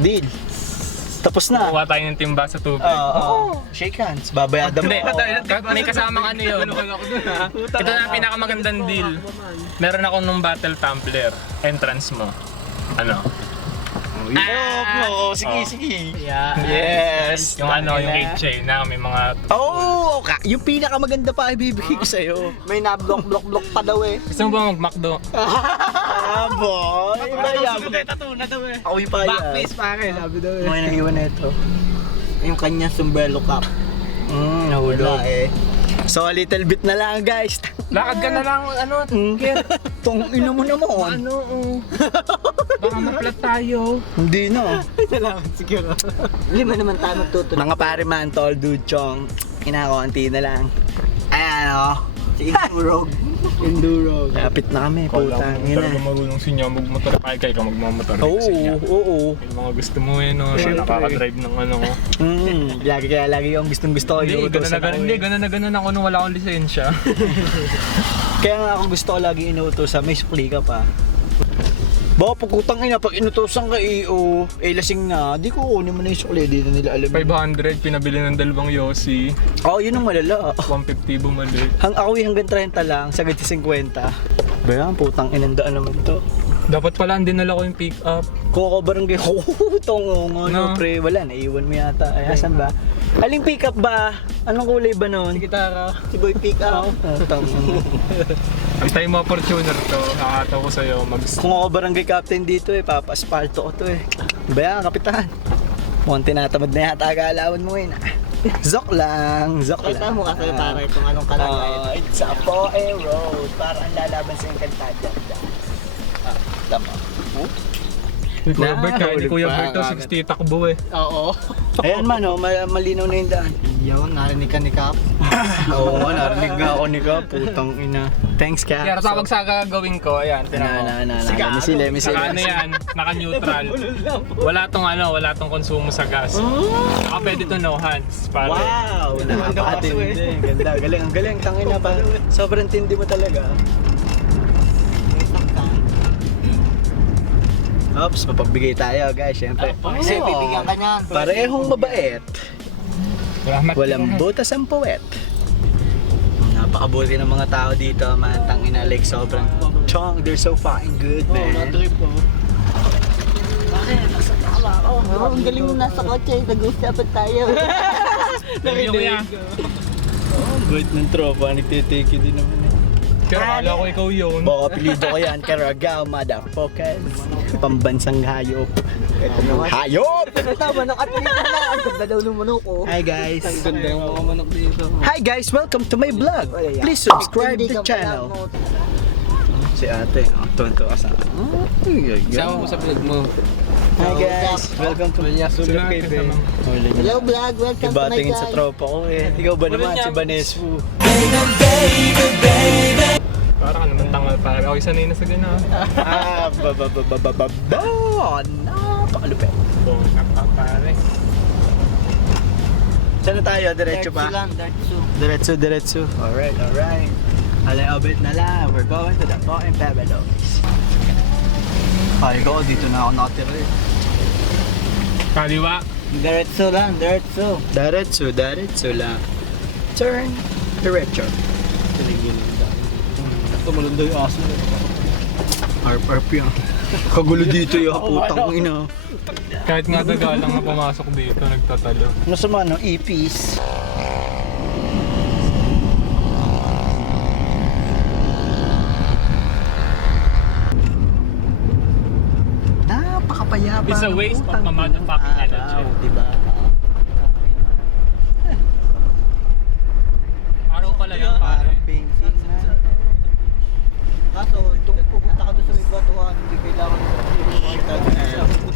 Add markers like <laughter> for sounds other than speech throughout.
deal. Tapos na. Kuha tayo ng timba sa tubig. Oo, oo. Shake hands. Babayadan mo. Hindi, may kasamang ano yun. Ito na ang pinakamagandang deal. Meron ako nung battle tumbler. Entrance mo. Ano? Oo, sige, Oh. sige. Yeah. Yes. Yung ano, yung keychain na may mga... Oh, ka- yung pinakamaganda pa ibibigay ko sa'yo. May na-block-block-block pa daw eh. Gusto mo ba mag-McDo? <laughs> Ah, boy. Bayam. tattoo na daw eh. Ako yung paya. Backface pare, sabi daw eh. May nag-iwan na ito. Yung kanya sombrero cap. Mm, nahulog. Wala eh. So, a little bit na lang, guys. Lakad ka na lang, ano, Mm. <laughs> Tong ina mo naman. ano, oh. Baka maplat tayo. Hindi na. Salamat siguro. Lima naman tayo magtutunan. Mga pare man, tol, dude, chong. Kinakonti na lang. Ayan o. Si Indurog. Indurog. Lapit na kami, putang Talaga ina. marunong si niya magmotor. Kaya kayo ka magmamotor. Oo, niya. oo. Yung mga gusto mo eh, no? Siyempre. nakaka-drive ng ano ko. Mm, lagi kaya lagi yung gustong gusto ko. Hindi, ganun na ganun. Hindi, eh. ganun na ganun ako nung wala akong lisensya. <laughs> Kaya nga ako gusto ko lagi inuutosan, may sukli ka pa. Baka pagkutang ina, pag inutusan ka iyo, eh lasing na, di ko kunin mo na yung sukli, di na nila alam. 500, pinabili ng dalawang Yossi. Oo, oh, yun ang malala. 150 bumalik. Hang ako hanggang 30 lang, sa 50. Ba yan, putang inandaan naman to. Dapat pala, hindi nala ko yung pick up. Ako barangay, <laughs> tongo nga, no, No. pre, wala, naiwan mo yata. Ay, asan ba? Aling pick up ba? Anong kulay ba nun? Si Gitara. Si Boy Pick Up. Ina. <laughs> Ang time mo Fortuner to, nakakataw ko sa'yo mag Kung ako barangay captain dito eh, papaspalto ko to eh. Ba yan, kapitan? Mukhang tinatamad na yata kaalawan mo ah. <laughs> Zok lang, zok Kita lang. mo kasi para kung anong kalagayan. Ah, it's a four-a road. Parang lalaban sa Encantada. Ah, tama. Ni Kuya Na, Bert, kaya ni Kuya Bert to, agad. 60 takbo eh. Oo. Ayan man, oh, ma- malinaw na yung daan. Yun, narinig ka ni Cap. <laughs> Oo nga, narinig nga ako ni Ka. Putang ina. Thanks, Ka. Kaya tawag sa gagawin ko, ayan, Na, na, na, na. Let me see. Saka ano yan, naka-neutral. <laughs> Wala tong ano, wala tong konsumo sa gas. Saka pwede to no hands, pare. Wow! Napakatindi. Ganda, galing. Ang galing, tangina pa. Sobrang tindi mo talaga. Oops, mapagbigay tayo guys, syempre. Kasi bibigyan ka niyan. Parehong mabait. Walang butas ang puwet. Napakabuti ng mga tao dito, man. Tangina, like sobrang chong. They're so fucking good, Oo, man. na-trip ko. Bakit? Nasa tama ako. Oo, ang galing mo nasa kotse. Nag-uusapan tayo. <laughs> Narinig. Oh, good ng tropa. Nagtitake din naman Pero akala ko ikaw yun. Baka apelido ko yan, Karagao, motherfuckers. Pambansang hayop. Hayop! Tama, nakatulog na. Ang ganda daw ng manok ko. Hi guys. Ganda yung mga manok dito. Hi guys, welcome to my vlog. Please subscribe to the channel. Si ate, oh, tuwan-tuwa sa Sama mo sa vlog mo. Hi guys, welcome to my Sila kasama. Hello vlog, welcome to my tingin sa channel. tropa ko eh. Ikaw ba naman si Banesfu? Parang Ako sanay na sa gano'n. ah, ba ba ba ba ba ba ba Napakalupit. Bongga pa pare. Saan na tayo? Diretso Diretso pa? lang, diretso. Diretso, diretso. Alright, alright. Alay-abit na lang. We're going to the Point Babalos. Ay ko, dito na ako nakatira eh. Kaliwa. Diretso lang, diretso. Diretso, diretso lang. Turn, diretso. Tumalunda yung aso. Arp, arp yan. Kagulo dito yung <laughs> putang ina. Kahit nga daga lang na pumasok dito, nagtatalo. Ano sa mga no, ipis? Napakapayapa. It's a waste of a motherfucking araw, energy. Diba? Araw pala yan pare. Parang painting na. Kaso, kung pupunta ka doon sa may batuhan, hindi kailangan ko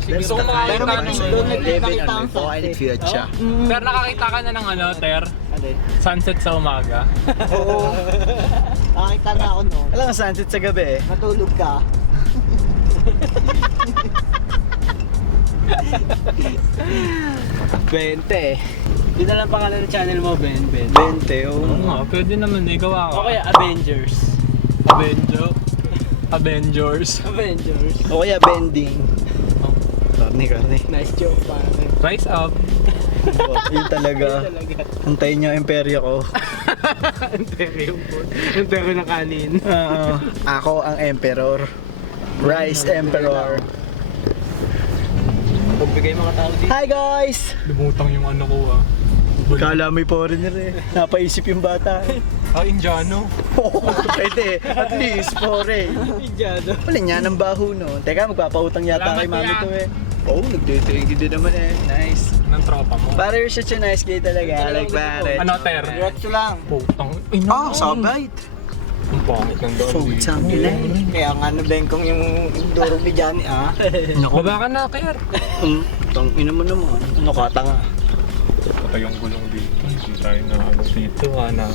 Pero makakita may ng doon on ang sunset. future. Ter, nakakita ka na ng ano, Ter? Sunset sa umaga. <laughs> Oo. Nakita na ako noon. Alam nga sunset sa gabi eh. Matulog ka. <laughs> Bente. Yun na lang pangalan ng channel mo, Ben. Ben. Bente, Oo oh. nga, pwede naman eh, gawa ka. O kaya Avengers. Avenjo. Avengers. Avengers. O kaya bending. karne, karne. Nice joke, pare. Rise up. Oh, yun talaga. Antayin niyo ang imperyo ko. Food. Ang tere ng kanin. <laughs> Oo. ako ang emperor. Rice Emperor. Pagbigay mga tao dito. Hi guys! Lumutang yung ano ko ah. Kala may foreigner eh. Napaisip yung bata. Ah, Indiano. Oo, <laughs> pwede. At least, foreign. Indiado. Wala niya ng baho no. Teka, magpapautang yata Salamat, kay mami kuya. to eh. Oo, oh, you din naman eh. Nice. Ng tropa mo. Pare, you're such a nice guy talaga. I like pare. Ano, Ter? Diretso lang. Putang. Ina. Oh, sabay. Ang pangit ng doon. Food dito. something. Kaya nga nabengkong yung Duro Bijani ah. Naku, Baba ka na, Ter. <laughs> um, tang ina mo naman. Ano ka, tanga? Ito yung gulong dito. Hindi tayo na ano dito, ah, na.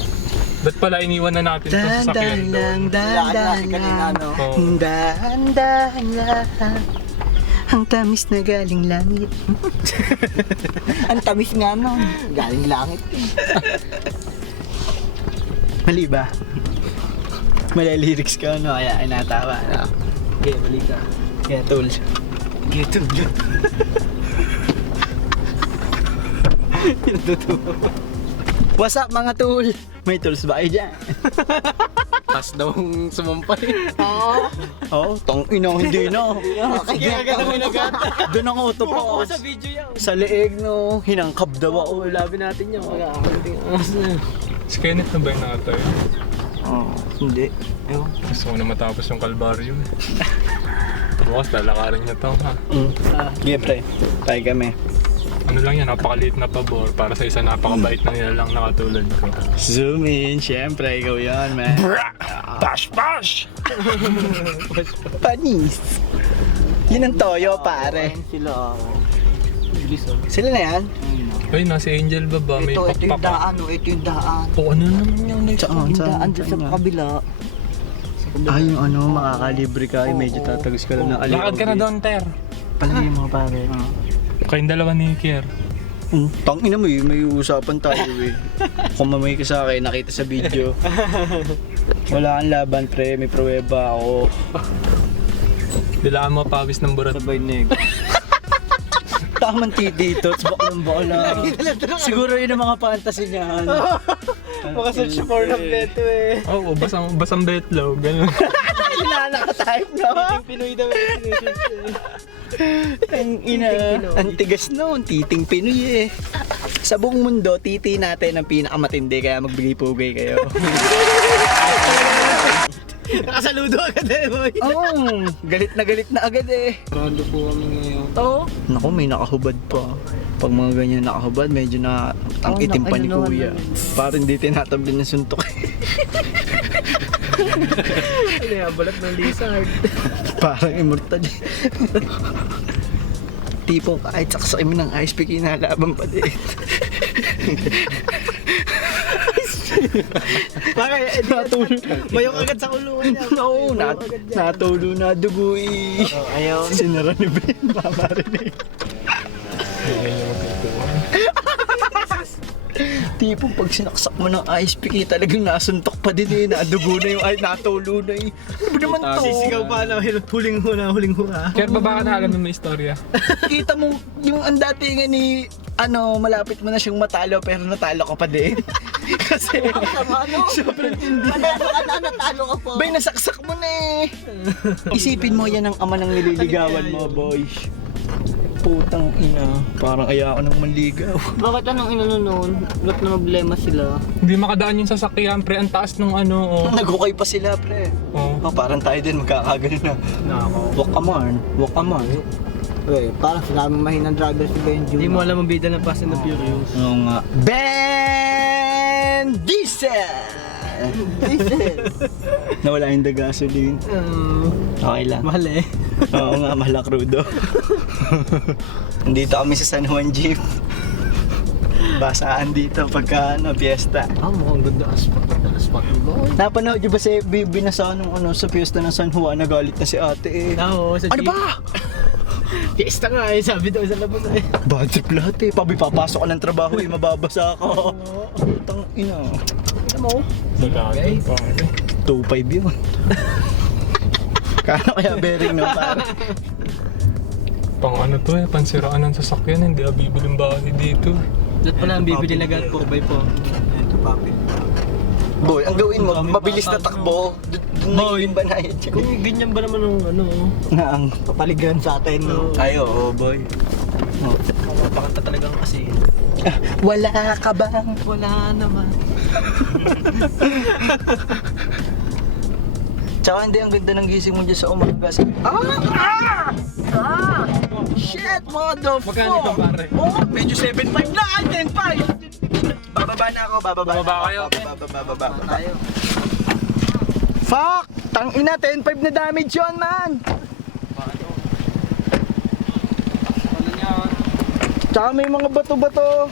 Ba't pala iniwan na natin ito sa sakyan doon? Wala na si kanina ano. Oo. Dahan-dahan lang Ang tamis na galing langit <laughs> Ang tamis nga nun. Galing langit. <laughs> Mali ba? Mali lyrics ka no, kaya ay natawa no? Okay, mali ka. Kaya tol Kaya tol What's up mga tool? May tools ba kayo dyan? <laughs> Tas daw ang sumampay. Oo. Oo, oh, tong ina hindi na Kaya gagawin agad. Doon ang auto pa sa video yan. Sa leeg no, hinangkap daw ako Oo, labi natin yun. Wala ako nating. Si Kenneth na ba yung nakatayo? Oo, oh, hindi Gusto ko na matapos yung kalbaryo. eh. <laughs> Bukas lalakarin niya to ha. Mm. Sige pre, tayo kami Ano lang yan, napakaliit na pabor para sa isa napakabait na nila lang nakatulad ko. Zoom in, syempre, ikaw yan, man. Bash, bash! <laughs> Panis! Yun ang toyo, pare. Sila. Bilis oh. Sila na yan? Ay, nasa Angel ba ba? May Ito, ito yung pakpak. daan. oh, Ito yung daan. O ano naman yung next Saan? Yung Saan? daan dyan sa Saan yan? kabila. Ah, yung ano, makakalibre ka, yung medyo tatagos ka lang ng aliw. Lakad ka na doon, Ter. Pala yung mga pare. Kayong dalawa ni Kier. Mm, tang ina mo eh, may usapan tayo eh. <laughs> Kung mamay ka sa akin, nakita sa video. Wala kang laban pre, may pruweba ako. Dilaan mo pawis ng burat. Sabay neg. <laughs> Tamang titi, tots, baklang bakla. Siguro yun ang mga fantasy niyan. Makasearch <laughs> for ng beto eh. Oo, oh, basang, basang betlog. Ganun. Inanaka-type no? Yung Pinoy daw yung eh. Ang ina, ang tigas noon, titing Pinoy eh. Sa buong mundo, titi natin ang pinakamatindi kaya magbigay-pugay kayo. <laughs> Nakasaludo agad eh, boy. Oo, galit na galit na agad eh. Rondo po kami ngayon. Oo. Naku, may nakahubad pa. Pag mga ganyan nakahubad, medyo na ang Oo, itim pa ni kuya. Parang hindi tinatabli ng suntok. Ano yan, balat ng lizard. Parang immortal. Tipo, kahit saksakin mo ng ice pick, inalaban pa din. Bakit? Natulo. Mayok agad sa kulungan niya. Oo, nat natulo na dugo eh. Ayaw. Sinara ni Ben, mamarinig. Tipo, pag sinaksak mo ng ice pick, eh, talagang nasuntok pa din eh. Nadugo na yung ay, natulo na eh. Ano ba naman to? Sisigaw pa na, huling hula, huling hura. Kier, baba ka na alam mo may istorya. <laughs> Kita mo, yung ang datingan ni, ano, malapit mo na siyang matalo pero natalo ka pa din. <laughs> Kasi, Ano? sobrang tindi. Manalo ka na, natalo ka pa. Bay, nasaksak mo na eh. Isipin mo yan ang ama ng nililigawan mo, boy. Putang ina. Parang aya ako ng manligaw. <laughs> Bakit anong inano noon? Ba't na problema sila? Hindi makadaan yung sasakyan, pre. Ang taas nung ano, oh. <laughs> Nagukay pa sila, pre. oh. Oh, parang tayo din magkakagano na. Nako. Walk a man, walk a man. Eh, parang sinabing mahinang driver si Benjo. Hindi mo alam ang bida ng Fast and the Furious. Oo nga. Ben Diesel! <laughs> Nawala yung the gasoline. Um, Okay lang. mahal eh. Oo nga, mahal crudo. Nandito kami sa San Juan Jeep. Basaan dito pagka ano, fiesta. Ah, mukhang ganda aspak. Aspak boy. Napanood ba si B- binasa nung ano, sa fiesta ng San Juan, nagalit na si ate eh. Oo, sa Ano jeep. <laughs> ba? Fiesta nga eh, sabi daw sa labas eh. Bad trip lahat eh. Pabi, papasok ka ng trabaho eh, mababasa ka. Tang ina. Ano mo? Guys. pa. 2.5 yun. Kano kaya bearing no, pare? Pang ano to eh, pansiraan ng sasakyan, hindi abibiling bahay dito. Lahat pala ang bibili na agad 4x4. Ito, papi. Boy, ang gawin mo, mabilis na takbo. Doon na yung banayad siya. Kung ganyan ba naman ang ano, Na ang papaligan sa atin, no? Ay, oo, boy. Oh. pakanta talagang kasi. Wala ka bang? Wala naman. <laughs> Tsaka hindi, ang ganda ng gising mo dyan sa umaga. Sabi, ah! Ah! Ah! Shit, motherfucker! Magkano ito, pare? Oh, medyo 7.5 na, 10.5! Bababa na ako, bababa Bababa na kayo, ako. Bababa, bababa, bababa. Tayo. Fuck! Tang ina, 10.5 na damage yun, man! Tsaka may mga bato-bato.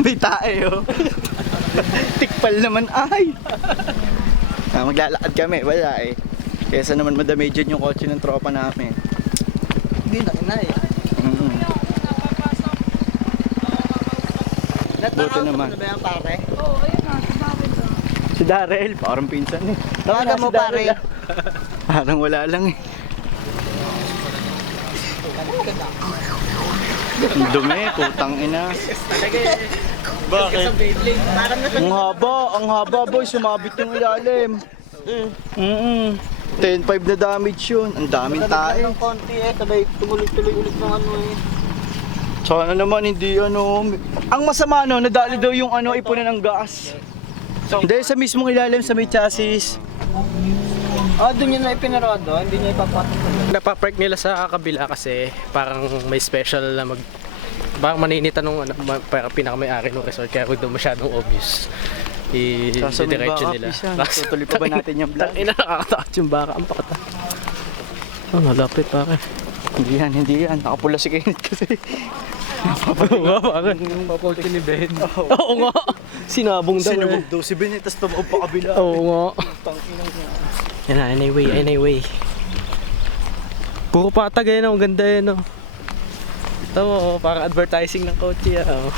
<laughs> may tae, oh. <laughs> <laughs> Tikpal naman, ay! Ah, maglalakad kami, wala eh. Kesa naman madamage yung kotse ng tropa namin. Hindi na na eh. Mm. Natakaw naman. na ba yan pare? Si Darrell, parang pinsan eh. Tawagan Si mo, Darrell, pare. ah. Parang wala lang eh. Ang Dumi, putang ina. Bakit? Sa Beyblade. Parang Ang haba, ang haba boy, sumabit yung ilalim. Mm. 10.5 na damage yun. Ang daming tae. ng konti eh. Sabay tumuloy-tuloy ulit ng ano eh. Sana naman hindi ano. Ang masama no, nadali daw yung ano, ipunan ng gas. Hindi, sa mismong ilalim sa may chassis. Ah, doon yun na ipinaroon doon. Hindi niya ipapatok. Napapark nila sa kabila kasi parang may special na mag parang maninita nung ano, ma- pinaka-may-ari ng resort kaya huwag daw masyadong obvious. I-diretso backup nila. Tutuloy pa ba natin yung vlog? Ina nakakatakot yung baka ang pakata. Oh, malapit pare. Hindi yan, hindi yan. Nakapula si Kenneth kasi. Oo nga pare. Paporte ni Ben. Oo nga. Sinabong daw eh. daw si Ben, tapos tumawag pa kabila. Oo nga. Tangina. Yan na, anyway, anyway. Puro patag eh, no? Ang ganda eh, no? Ito mo, oh, parang advertising ng kotse, ah. Oh.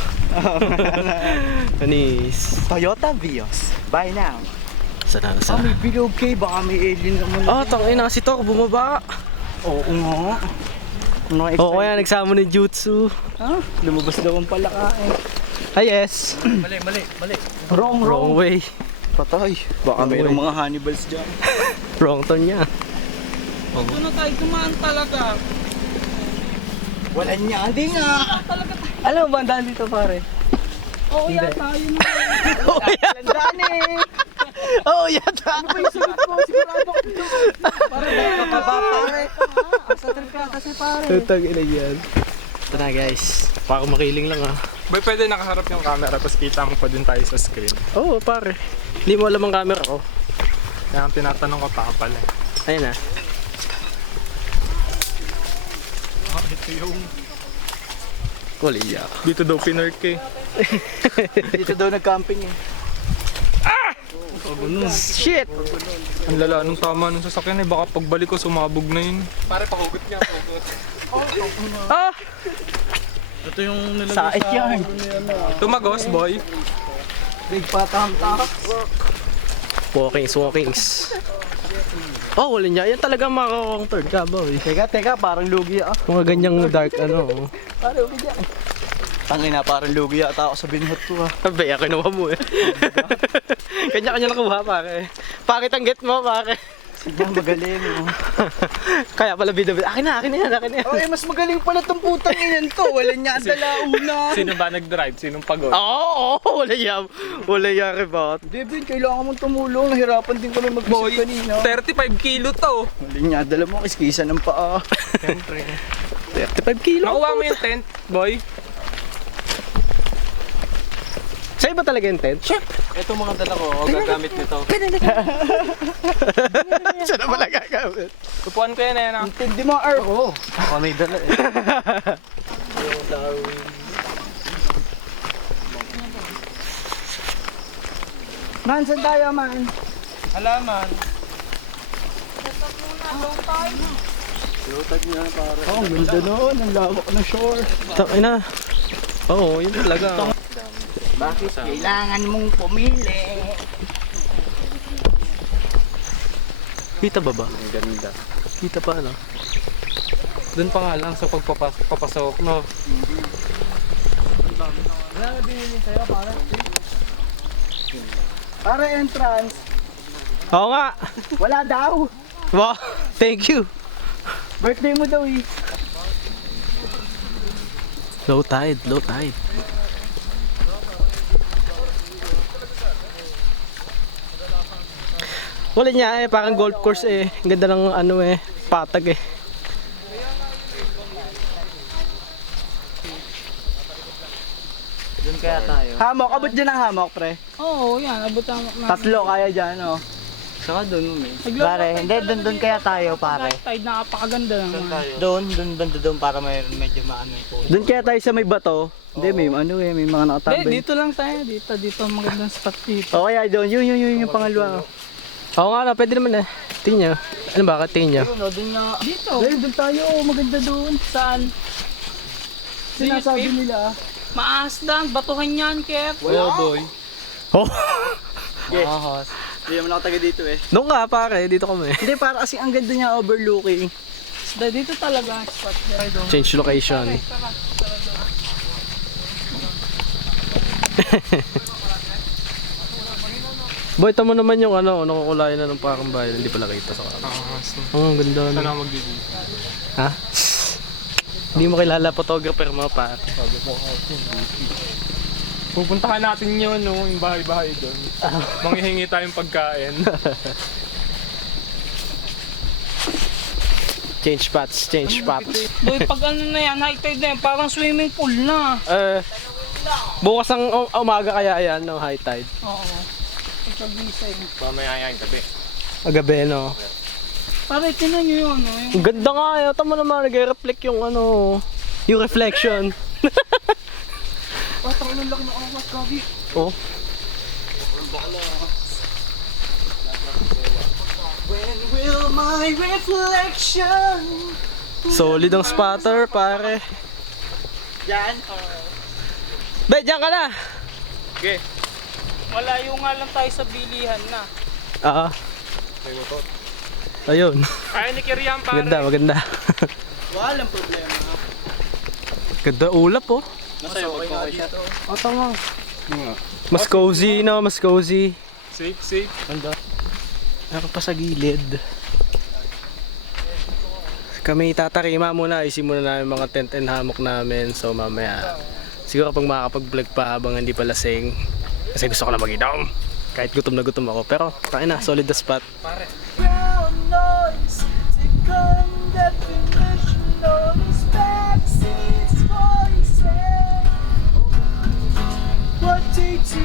<laughs> Anis. Toyota Vios. Buy now. Sana, Ah, sana. may bilog kay. Baka may alien naman. Oh, tangin na si Tok, bumaba. Oo nga. Ano Oo, kaya nagsama ng jutsu. Ha? Lumabas daw ang palakain. Ay, yes. Mali, mali, mali. Wrong, Wrong way. Patay. Baka Wrong mayroong way. mga Hannibals dyan. <laughs> Wrong turn niya. Na tayo dumaan talaga. Wala niya. Hindi nga. Alam mo ba, ang daan dito pare? Oo, yan tayo na. Oo, yata. Landaan eh. Oo, yata. Para na kapaba pare. <laughs> Sa trip ka kasi pare. Tutag ina yan. Ito na guys. Para makiling lang ah. Boy, pwede nakaharap yung camera tapos kita mo pa din tayo sa screen. Oo, pare. Hindi mo alam ang camera ko. Kaya ang tinatanong ko takapal eh. Ayun ah. Ah, ito yung... Wala iya. Dito daw pinark eh. <laughs> Dito daw nag-camping eh. Shit! Ang lala nung tama nung sasakyan eh. Baka pagbalik ko sumabog na yun. Pare, pahugot niya, pahugot. Ah! Ito yung nilagay Sait yan. Tumagos, boy. big patam-tak. Walkings, walkings. Oh, wala niya. Yan talaga makakong third ka, boy. Teka, teka. Parang lugi ah. Mga ganyang dark ano. Pare, uwi dyan. Tangina, parang lugi yata ako sa binhot ko ah. Abay, ako kinuha mo eh. <laughs> Kanya-kanya nakuha, pare. Pakit ang get mo, pare. Sige, magaling oh. <laughs> Kaya pala bida-bida. Akin na, akin na yan, akin na yan. Oh, eh, mas magaling pala tong putang inan to. Wala niya ang <laughs> dalauna. Sino ba nag-drive? Sinong pagod? Oo, oh, wala yan. Wala yan, rebot. David, kailangan mong tumulong. Nahirapan din kami mag-isip kanina. 35 kilo to. Wala niya, dala mo kiskisa ng paa. Siyempre. <laughs> 35 kilo. Nakuha mo yung tent, boy. Sa'yo ba talaga yung tent? Ito mga dala ko. Ako gagamit nito. Saan <laughs> na pala gagamit? Tupuan ko yan eh. No? Intindi mo, Earth. Oo. Ako may dala eh. <laughs> Man, saan tayo, man? Halaman. Oh, ang ganda noon. Ang lawak ng shore. Takay na. Oo, yun talaga. Bakit kailangan mong pumili? Kita ba ba? Ang ganda. Kita pa ano? Doon pa nga lang sa pagpapasok, no? Para entrance, Oo nga! wala daw. Wow! Thank you! Birthday mo daw eh. Low tide, low tide. Wala niya eh, parang golf course eh. Ang ganda ng ano eh, patag eh. Hamok, abot dyan ang hamok, pre. Oo, yan. Abot ang... Tatlo kaya dyan, oh. Saka doon mo, Pare, hindi. Doon, doon kaya tayo, pare. Tide, napakaganda naman. Doon, doon, banda doon para may medyo maano po. Doon kaya tayo sa may bato. Hindi, may ano eh, may mga Hindi, nakatambay. dito lang tayo. Dito, dito. ang Magandang spot dito. O kaya doon, yun, yun, yun, yung pangalawa. Oo nga na, pwede naman eh. Tingin nyo. Ano ba, tingin nyo? Doon, doon na. Dito. Doon, doon tayo, oh, maganda doon. Saan? Sinasabi nila. Maasdan. Batuhan yan, Kev. Wala. boy. Oh! Yes. Hindi naman ako taga dito eh. Doon nga pare, dito kami. Hindi, para kasi ang ganda niya overlooking. Da- Dito talaga ang spot. Change location. <laughs> Boy, tamo naman yung ano, nakukulayan na ng parang bayan, hindi pala kita sa kanila. Oh, ang ganda Saan ako magbibig? Ha? Hindi mo kilala photographer mo pa. Pupuntahan natin yun, no? Yung bahay-bahay doon. <laughs> Manghihingi tayong pagkain. Change spots, change spots. Boy, pag ano na yan, high tide na yan, parang swimming pool na. Eh, bukas ang u- umaga kaya yan, no, high tide. Oo. Pagkagising. Mamaya yan gabi. Agabi, no. Pare, tinan nyo yun, no? Yung Ang ganda nga, eh. tama naman, nag-reflect yung ano, yung reflection. Patang ng laki ng angas, gabi. Oh. When will my reflection Solid ang spotter, pare. Yan. Be, diyan ka na. Malayo nga lang tayo sa bilihan na. Ah. Ayun. Kaya ni Kiriam, pare. Maganda, maganda. Walang problema. Ganda ulap, oh. Masaya ko nga dito. Oh, tama. Mas cozy, no? Mas cozy. Safe, safe. Meron pa sa gilid. Kami tatarima muna, isin muna namin mga tent and hammock namin. So mamaya, siguro pag makakapag-vlog pa habang hindi pa lasing. Kasi gusto ko na mag-inom. Kahit gutom na gutom ako. Pero, takin na, solid the spot. Do.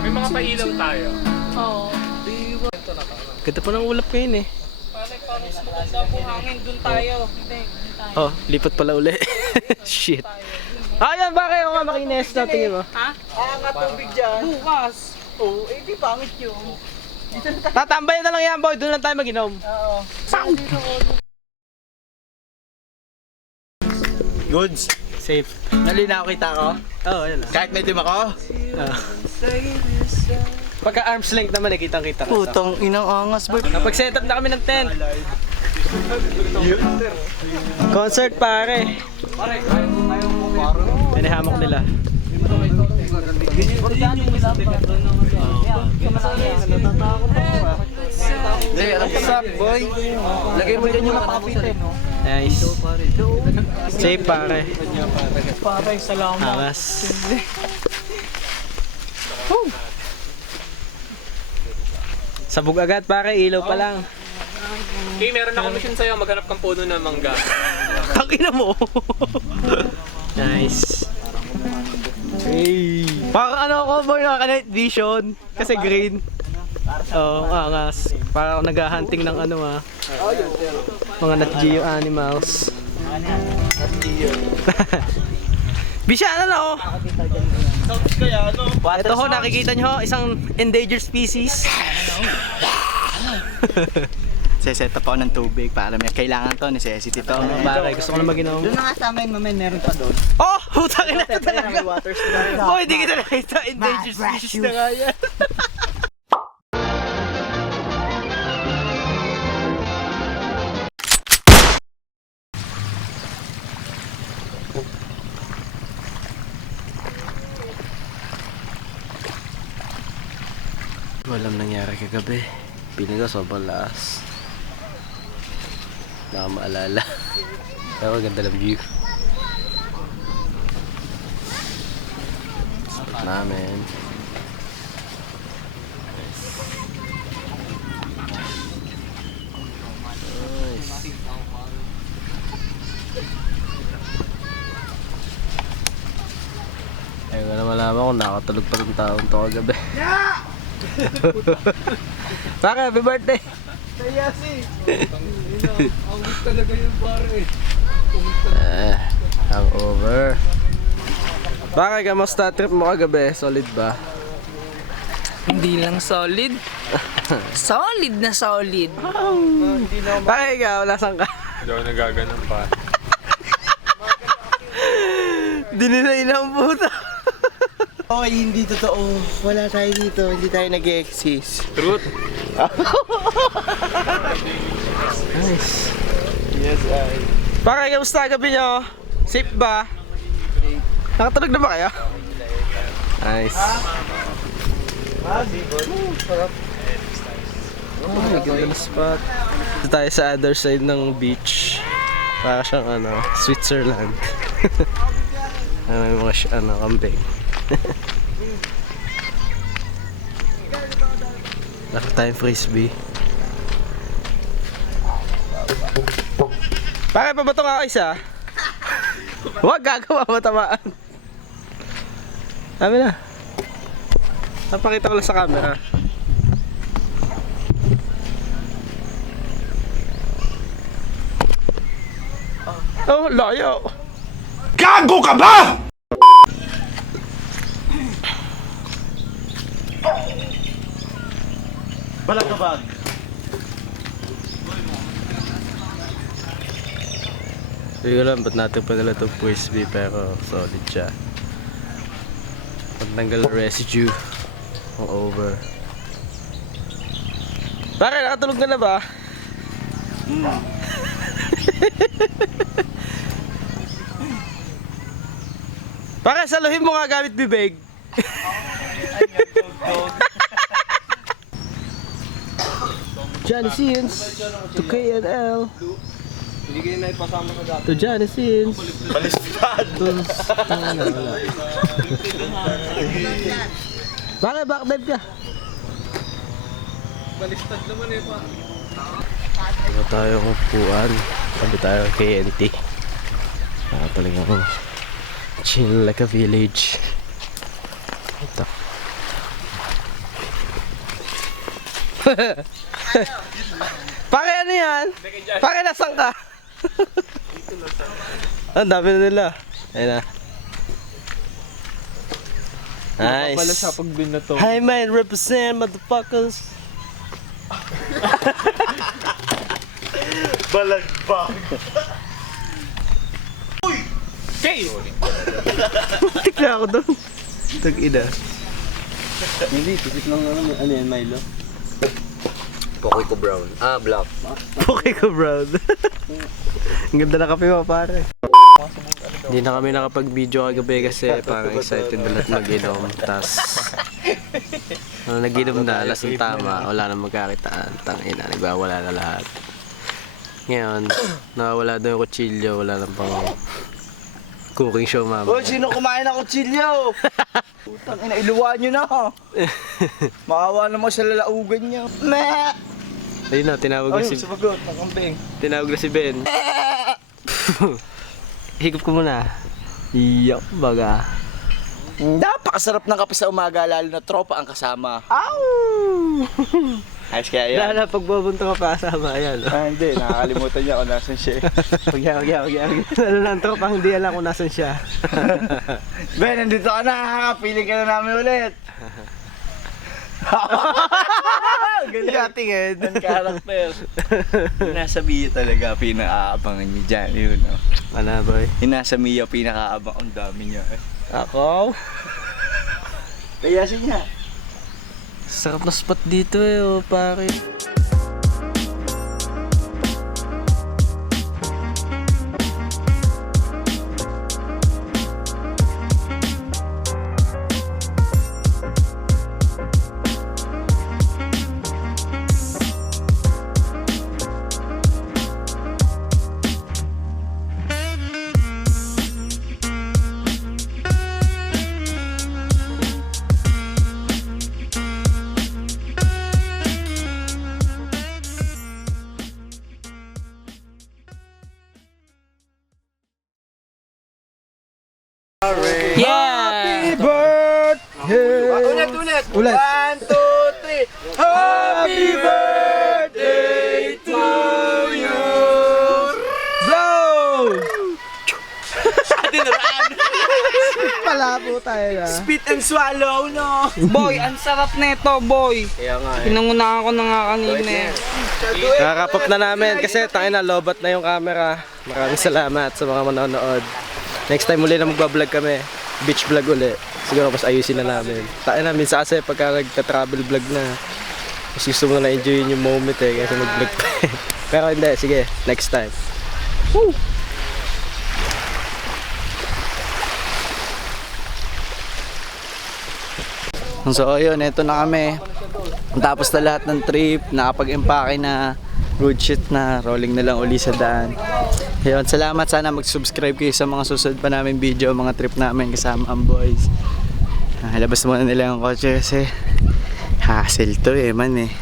May mga pailaw tayo. Oo. Ganda pa ng ulap ngayon eh. Pare, parang mas maganda ang buhangin. Tayo. Doon tayo. Oh, lipat pala uli. <laughs> Shit. Ah, yan, bakit ako nga makinis na tingin mo? Ha? Ah, nga tubig dyan. Bukas. Oo, eh di pangit yun. Tatambay na lang yan, boy. Doon lang tayo mag-inom. Oo. Goods. Safe. Nalinaw kita ko. Oo, oh, yan ah. Kahit may dim ako. Ah. Pagka arm's length naman, nakitang kita. Putong inang angas boy. Kapag set up na kami ng tent. Concert pare. Yung hammock nila. Suck boy. Lagay mo dyan yung makapit eh. Nice. Safe pare. Pare, salamat. Angas. Sabog agad pare, ilaw pa lang. Okay, meron ako mission sa'yo. Maghanap kang puno ng mangga. <laughs> Takina mo. nice. Hey. Parang ano ako boy na night vision kasi green. Oo, oh, angas. Parang ako naghahunting ng ano ah. Mga Nat Geo animals. <laughs> Bisya na na oh. Kaya ano? Ito ho, nakikita nyo ho, isang endangered species. <laughs> Seset up ako ng tubig para may kailangan to, necessity to. Ano ba? Gusto ko na maginom. Doon na nga sa amin, mamay, meron pa doon. Oh! Puta ka na ito talaga! Oh, hindi kita nakita. Endangered species na nga yan. Walang nangyari kagabi. Piling sobrang laas. Akong maalala. <laughs> Pero ang ganda ng view. Spot namin. Nice. Ayun ko na malaman kung nakatulog pa ng taong to kagabi. Bakit? <laughs> Happy birthday! Eh, hangover. Bakit kamusta trip mo kagabi? Solid ba? Hindi lang solid. <laughs> solid na solid. Bakit ikaw? Nasaan ka? Hindi ako nagaganon pa. Di nila inamputa. Oy, hindi totoo. Wala tayo dito. Hindi tayo nag-exist. Truth. <laughs> Nice. Yes, I. Bakit kamusta gabi nyo? Safe ba? Nakatulog na ba kayo? Nice. May ganda na spot. Dito tayo sa other side ng beach. Para siyang ano, Switzerland. <laughs> ano, may mga ano, kambing. <laughs> Laki tayong frisbee. Bakit pa ba ito nga isa? Huwag gagawa matamaan. Dami na. Napakita ko lang sa camera. Oh, layo. Gago ka ba? Balagabag. Hindi ko alam ba't natin padala itong frisbee pero solid siya. Pagtanggal ng residue. Ang over. Bakit? Nakatulog ka na ba? <laughs> Bakit? Saluhin mo nga gamit bibig. Johnny Sins to KNL to Johnny Sins Balistad Bakit? Backdive ka? Balistad naman eh pa. Ano tayong upuan Sabi tayo KNT Para talagang chill like a village. Ito. <laughs> Pake ano yan? Pake nasan ka? Ang <laughs> dami na nila. Ayun na. Nice. Pala sa pagbin na to. Hi man, represent motherfuckers. <laughs> Balagbag. Tikla ako doon. Tag-ina. Hindi, tipit lang naman. Ano yan, Milo? Poke ko brown. Ah, black. Poke ko brown. <laughs> Ang ganda na kape mo, pare. Hindi na kami nakapag-video kagabi kasi parang excited na lahat mag-inom. Tapos, ano, nag-inom na, alas ng tama, wala na magkakitaan. Tangina, nagbawala na lahat. Ngayon, <coughs> nawawala daw yung kutsilyo, wala nang pang cooking show mama. Oh, sino kumain ng kutsilyo? <laughs> Putang ina, iluwa nyo na. <laughs> Maawa naman sa lalaugan niya. Meh! Ayun na, tinawag na si, sumagot, ang kambing. tinawag na si Ben. <laughs> Higop ko muna. Yuck, baga. Napakasarap ng kape sa umaga, lalo na tropa ang kasama. Ow! <laughs> Ayos kaya yan. Lala, pag bubunto ka pa kasama, ayan. Ah, hindi, nakakalimutan niya kung nasan siya. eh. <laughs> Wag yan, wag yan, wag yan. Lalo na ang tropa, hindi alam kung nasan siya. ben, nandito ka na. Piling ka na namin ulit. Hindi tingin. Ang karakter. Yung <laughs> nasa Mia talaga, pinakaabangan niyo dyan. Yun, no? Ano, boy? Yung nasa Mia, pinakaabang. Ang dami niya. Eh. Ako? Kaya siya. Sarap na spot dito eh, oh, pare. Boy, ang sarap nito, boy. Kaya nga eh. Pinangunahan ko na nga kanina eh. Nakakapop na namin kasi tayo na lobat na yung camera. Maraming salamat sa mga manonood. Next time uli na magbablog kami. Beach vlog uli. Siguro mas ayusin na namin. Tayo na minsan kasi pagka nagka-travel vlog na. Mas gusto mo na enjoy yung moment eh kaysa mag-vlog pa eh. <laughs> Pero hindi, sige. Next time. So ayun, eto na kami. Tapos na lahat ng trip, nakapag-empake na road shit na, rolling na lang uli sa daan. Ayun, salamat. Sana mag-subscribe kayo sa mga susunod pa namin video, mga trip namin kasama ang boys. Ah, labas muna nila yung kotse kasi hassle to eh man eh.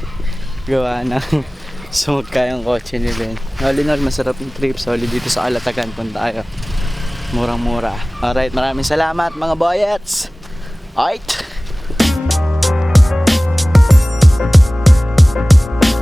Gawa ng sumagka yung kotse ni Ben. All in masarap yung trip. Solid dito sa Alatagan. Punta tayo. Murang-mura. Alright, maraming salamat mga boyets. Alright.